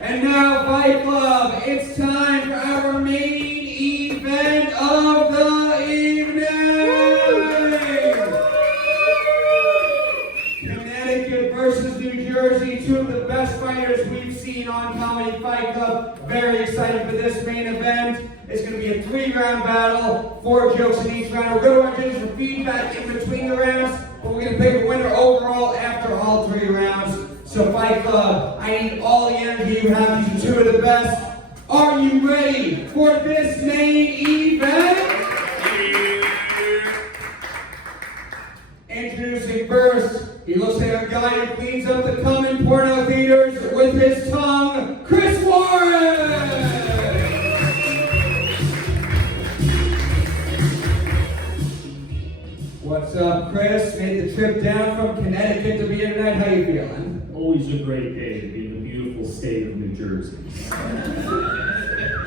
And now, Fight Club, it's time for our main event of the evening! Connecticut versus New Jersey, two of the best fighters we've seen on Comedy Fight Club. Very excited for this main event. It's going to be a 3-round battle, 4 jokes in each round. We're going to watch this for feedback in between the rounds, but we're going to pick a winner overall after all 3 rounds. So Fight Club, I need all the energy you have. These are 2 of the best. Are you ready for this main event? Introducing first, he looks like a guy who cleans up the cum in porno theaters with his tongue, Chris Warren! What's up, Chris? Made the trip down from Connecticut to be here tonight. How you feeling? Always a great day to be in the beautiful state of New Jersey.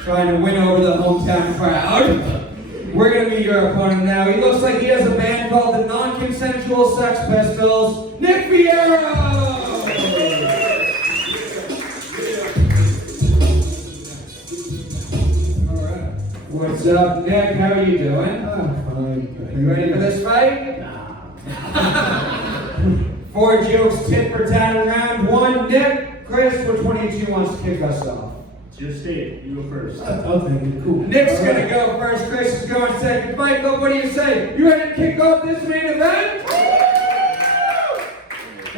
Trying to win over the hometown crowd. We're going to meet your opponent now. He looks like he has a band called the Non-Consensual Sex Pistols, Nick Fierro! All right. What's up, Nick? How are you doing? Fine. You ready for this fight? Nah. 4 jokes, tit for tat in round 1. Nick, Chris, which one of you 2 wants to kick us off? Just it. You go first. I'll take it. Cool. Nick's gonna go first, Chris is going second. Fight Club, what do you say? You ready to kick off this main event?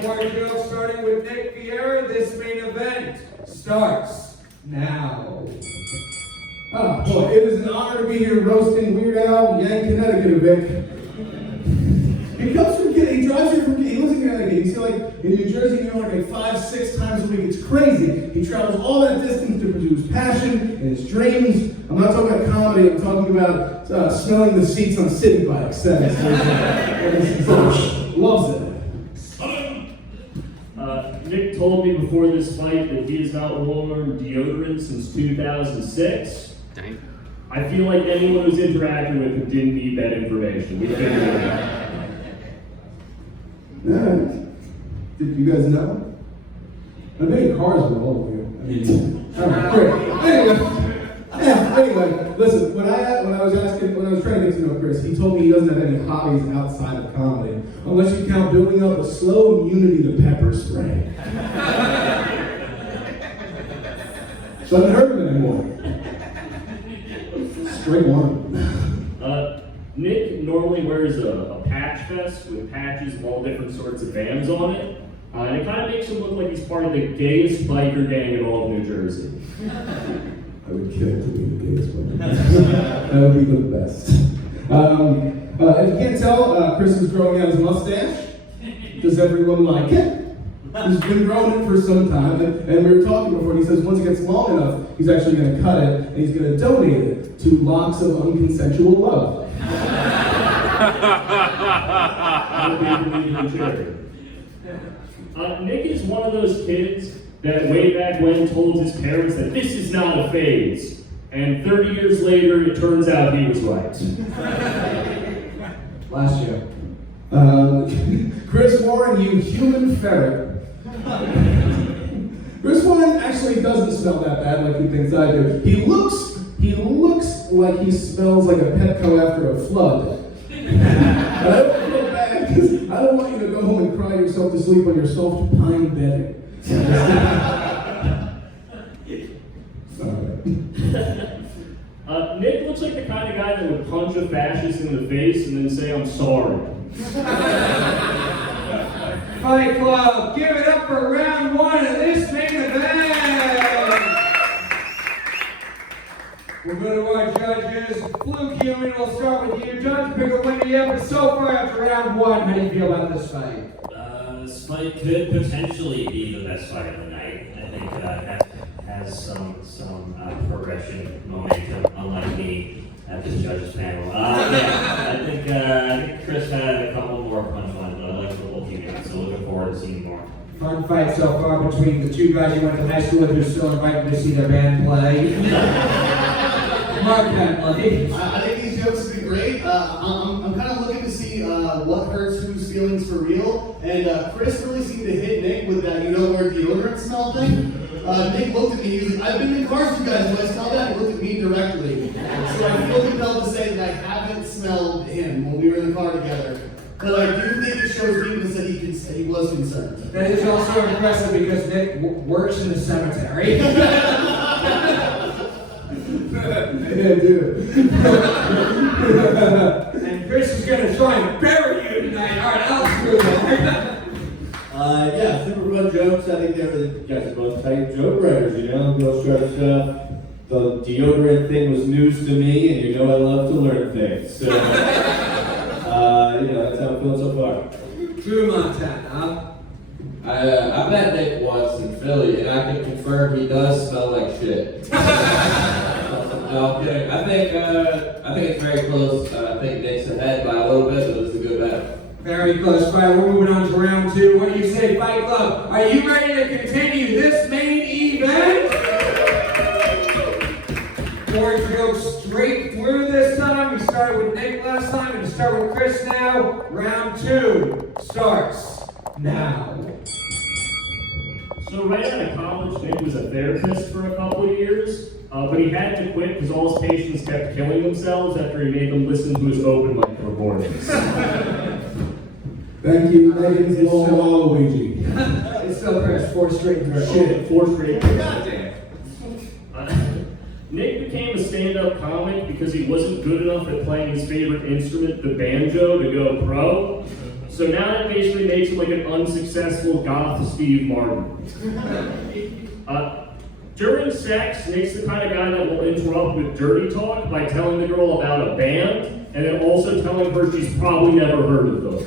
4 jokes starting with Nick Fierro. This main event starts now. Well, it is an honor to be here roasting Weird Al, Yank, Connecticut, Vic. He comes from Connecticut, he drives here from Connecticut, he lives in Connecticut. You see, like, in New Jersey, New York, like 5-6 times a week. It's crazy. He travels all that distance to produce passion and his dreams. I'm not talking about comedy, I'm talking about smelling the seats on city bikes. Loves it. Nick told me before this fight that he has not worn deodorant since 2006. Dang. I feel like anyone who's interacted with him didn't need that information. We figured it out. Did you guys know? I bet cars were all of you. I mean, great. Anyway, listen. When I was trying to get to know Chris, he told me he doesn't have any hobbies outside of comedy, unless you count building up a slow immunity to pepper spray. Doesn't hurt him anymore. Straight one. Nick normally wears a patch vest with patches of all different sorts of bands on it. And it kind of makes him look like he's part of the gayest biker gang in all of New Jersey. I would kill to be the gayest one. That would be the best. If you can't tell, Chris is growing out his mustache. Does everyone like it? He's been growing it for some time, and we were talking before, and he says once it gets long enough, he's actually going to cut it, and he's going to donate it to Locks of Unconsensual Love. Nick is one of those kids that way back when told his parents that this is not a phase. And 30 years later, it turns out he was right. Last year. Chris Warren, you human ferret. Chris Warren actually doesn't smell that bad like he thinks I do. He looks like he smells like a Petco after a flood. And I don't feel bad because I don't want you to go home and cry yourself to sleep on your soft pine bedding. Nick looks like the kind of guy that would punch a fascist in the face and then say, "I'm sorry." Fight Club, give it up for round 1 of this main event! We'll go to our judges. Fluke Human, we'll start with you. Judge, pick a winner yet, but so far after round 1, how do you feel about this fight? This fight could potentially be the best fight of the night. I think that has some progression momentum, unlike me at the judges panel. I think Chris had a couple more punchlines, but I like the whole team, so looking forward to seeing more. Fun fight so far between the 2 guys you went to high school with who still invited to see their band play. Mark Henely. I think these jokes have been great. I'm kind of looking to see what hurts whose feelings for real. And Chris really seemed to hit Nick with that, where deodorant smell thing. Nick looked at me, he was like, I've been in cars with you guys, do I smell that? He looked at me directly. So I feel compelled to say that I haven't smelled him when we were in the car together. But I do think it shows weakness that he was concerned. That is also impressive because Nick works in the cemetery. Yeah, dude. And Chris is going to try and bury you tonight. All right, I'll screw that. Yeah, super fun jokes. I think you guys are both tight joke writers, Girls try stuff. The deodorant thing was news to me, and I love to learn things. So, that's how I'm feeling so far. Dru Montana. I met Nick once in Philly, and I can confirm he does smell like shit. No, I'm kidding. I think it's very close. I think Nick's ahead by a little bit, but it's a good battle. Very close fight. We're moving on to round 2. What do you say, Fight Club? Are you ready to continue this main event? 4 jokes straight through this time. We started with Nick last time. We're going to start with Chris now. Round 2 starts now. So right out of college, Nick was a therapist for a couple of years, but he had to quit because all his patients kept killing themselves after he made them listen to his open mic recordings. Thank you, Megan's Luigi. It's still Chris. 4 straight through. Shit, 4 straight. Goddamn. Nick became a stand-up comic because he wasn't good enough at playing his favorite instrument, the banjo, to go pro. So now that basically makes him like an unsuccessful goth Steve Martin. During sex, Nick's the kind of guy that will interrupt with dirty talk by telling the girl about a band, and then also telling her she's probably never heard of them.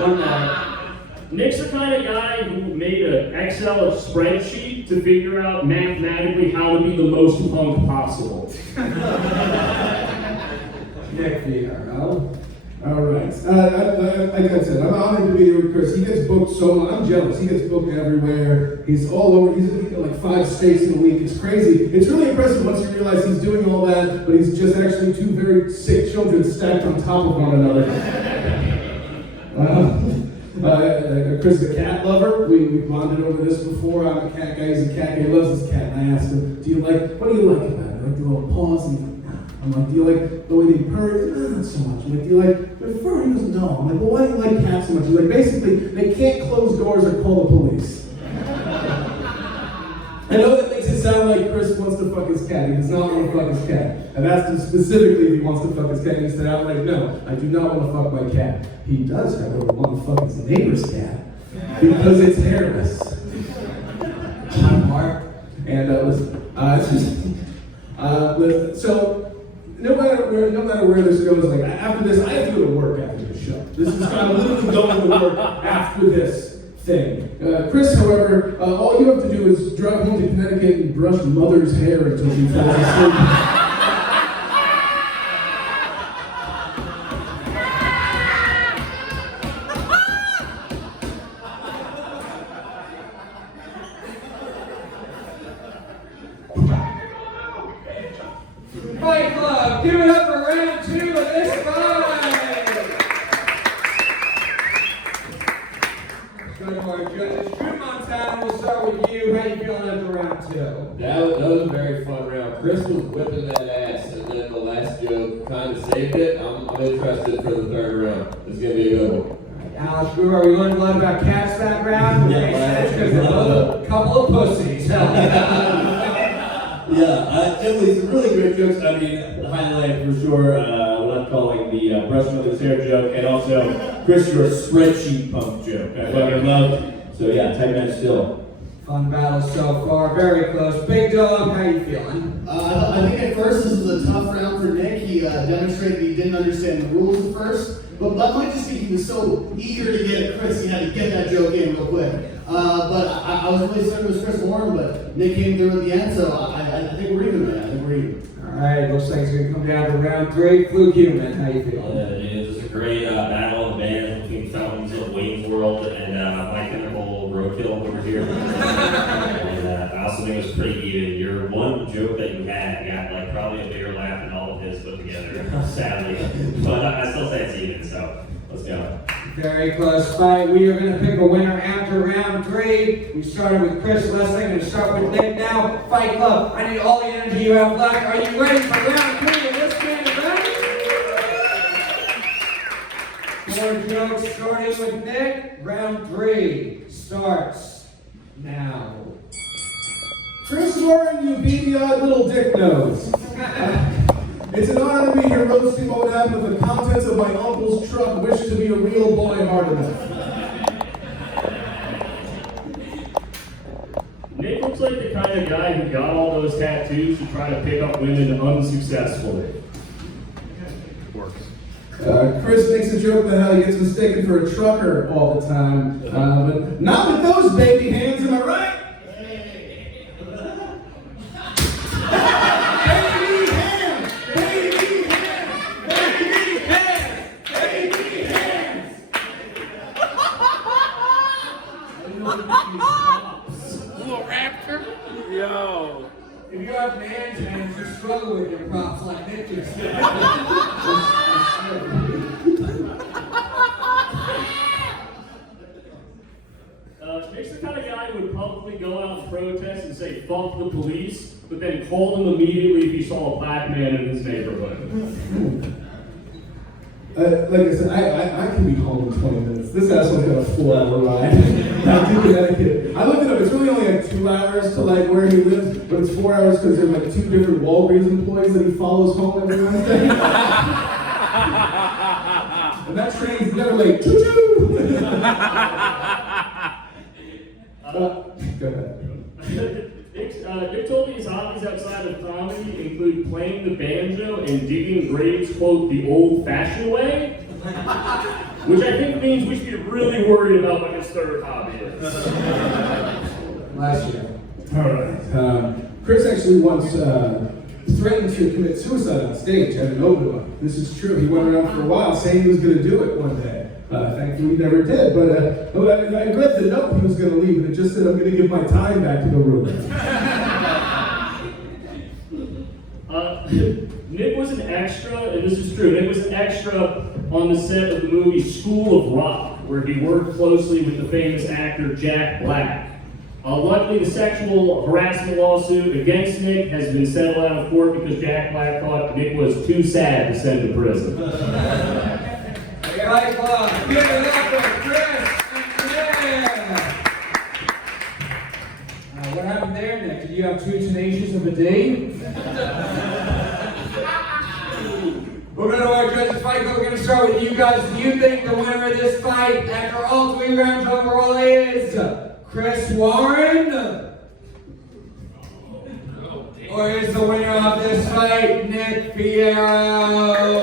One more. Nick's the kind of guy who made an Excel spreadsheet to figure out mathematically how to be the most punk possible. Nick Fierro. All right. Like I said, I'm honored to be here with Chris. He gets booked so much. I'm jealous. He gets booked everywhere. He's all over. He's in like 5 states in a week. It's crazy. It's really impressive once you realize he's doing all that, but he's just actually 2 very sick children stacked on top of one another. Chris is a cat lover. We bonded over this before. I'm a cat guy. He's a cat guy. He loves his cat. And I asked him, what do you like about it? Like the little paws? And I'm like, do you like the way they purr? Not so much. I'm like, do you like their fur? He goes, no. I'm like, well, why do you like cats so much? He's like, basically, they can't close doors or call the police. I know that makes it sound like Chris wants to fuck his cat. He does not want to fuck his cat. And asked him specifically if he wants to fuck his cat. And he said, I'm like, no, I do not want to fuck my cat. He does, however, want to fuck his neighbor's cat because it's hairless. Mark. And listen, it's just, so no matter where this goes, like after this, I have to go to work after the show. This is I'm literally going to work after this thing. Chris, however, all you have to do is drive home to Connecticut and brush mother's hair until she falls asleep. Fight Club, give it up for round 2 of this fight. Good work, judges. Dru Montana, we'll start with you. How you feeling after round 2? That was a very fun round. Chris was whipping that ass, and then the last joke kind of saved it. I'm interested for the 3rd round. It's going to be a good one. Alex Grubard, are we learning a lot about cats that round? Yeah, because they're both a couple of pussies. Yeah, definitely some really great jokes. I mean, the highlight for sure, what I'm calling the brush mother's hair joke, and also Chris, your spreadsheet pump joke. I fucking loved. So yeah, tight man still. Fun battle so far, very close. Big Dog, how you feeling? I think at first this was a tough round for Nick. He demonstrated he didn't understand the rules at first, but that might just be he was so eager to get at Chris, he had to get that joke in real quick. But I was really certain it was Chris Warren, but Nick came through at the end, so I think we're even, man. I think we're even. All right, looks like it's going to come down to round 3. Fluke Human, how you feeling? It was a great battle of the bands between Fountains of Wayne's World and My Chemical Roadkill over here. And I also something that was pretty even. Your one joke that you had got like probably a bigger laugh than all of his put together, sadly. But I still say it's even, so let's go. Very close fight. We are going to pick a winner after round 3. We started with Chris Leslie. I'm going to start with Nick now. Fight Club, I need all the energy you have left. Are you ready for round 3 of this main event? 4 jokes starting with Nick. Round 3 starts now. Chris Warren, you beady odd little dick nose. It's an honor to be here roasting what would happen if the contents of my uncle's truck wished to be a real boy hard enough. Nick looks like the kind of guy who got all those tattoos to try to pick up women unsuccessfully. Chris makes a joke about how he gets mistaken for a trucker all the time, but not with those baby hands, am I right? If you have man's hands, you struggle with your props like Nick just did. Nick's the kind of guy who would publicly go out and protest and say, fuck the police, but then call them immediately if he saw a black man in his neighborhood. Like I said, I can be home in 20 minutes. This asshole's got a 4-hour ride out to Connecticut. I looked it up. It's really only like 2 hours to like where he lives, but it's 4 hours because there's like 2 different Walgreens employees that he follows home every Wednesday. And that train's never late. Choo-choo! Go ahead. Nick told me his hobbies outside of comedy include playing the banjo and digging graves, quote, the old-fashioned way, which I think means we should be really worried about what his third hobby is. Last year. All right. Chris actually once threatened to commit suicide on stage at an open. This is true. He went around for a while saying he was going to do it one day. Thankfully, he never did. But I read the note he was going to leave, and it just said, "I'm going to give my time back to the room." Nick was an extra, and this is true, Nick was an extra on the set of the movie School of Rock, where he worked closely with the famous actor Jack Black. Luckily, the sexual harassment lawsuit against Nick has been settled out of court because Jack Black thought Nick was too sad to send to prison. Fight Club, give it up for Chris and Nick. What happened there, Nick? Did you have too tenacious of a date? We're going to our judges fight club. We're going to start with you guys. Do you think the winner of this fight, after all 3 rounds overall, is Chris Warren? Or is the winner of this fight Nick Fierro?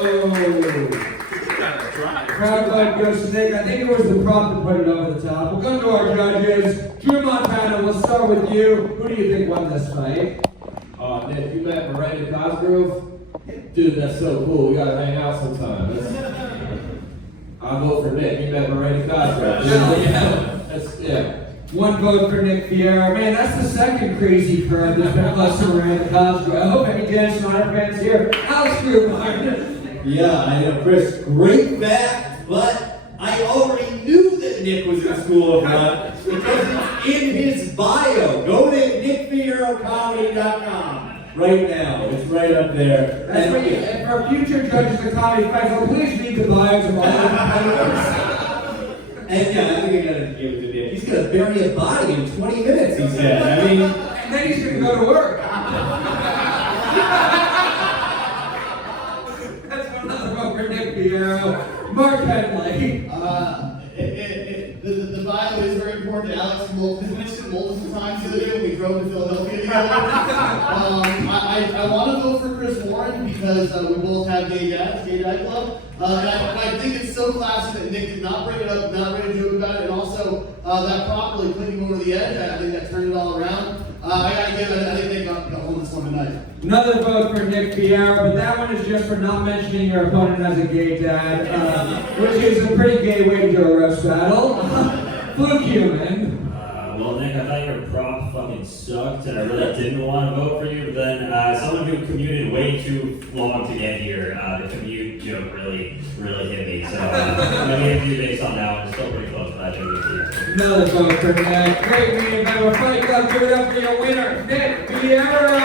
Crowd vote goes to Nick. I think it was the prop that put it over the top. We'll come to our judges. Dru Montana, we'll start with you. Who do you think won this fight? Nick, you met Maran Cosgrove? Dude, that's so cool. We gotta hang out sometime. I'll vote for Nick. You met Maran Cosgrove. Yeah. 1 vote for Nick Fierro. Man, that's the second crazy crowd that's been clustering around the Cosgrove. I hope any Dennis Minor fans here. Alex Grubard. Yeah, I know, Chris. Great fact, but I already knew that Nick was in School of Rock because it's in his bio. Go to nickfierrocomedy.com right now. It's right up there. That's for you. And for future judges of comedy festival, please read the bios of all the competitors. And yeah, I think I gotta give it to Nick. He's gonna bury a body in 20 minutes, he said. I mean, and then he's gonna go to work. That's another vote for Nick Fierro. Mark Henely. The bio is very important to Alex. He mentioned multiple times the other day when we drove to Philadelphia together. I want to vote for Chris Warren because we both have gay dad club. And I think it's so classic that Nick did not bring it up, not ready to joke about it, and also that properly put him over the edge. I think that turned it all around. I think Nick got home this one tonight. Another vote for Nick Fierro, but that one is just for not mentioning your opponent as a gay dad, which is a pretty gay way to do a roast battle. Fluke Human. Well, Nick, I thought thought your prop fucking sucked, and I really didn't want to vote for you. But then someone who commuted way too long to get here, the commute joke really hit me. So I'm gonna give you based on that one. It's still pretty close, but I think it's Another vote for that great main event of Fight Club. Give it up for your winner, Nick Fierro.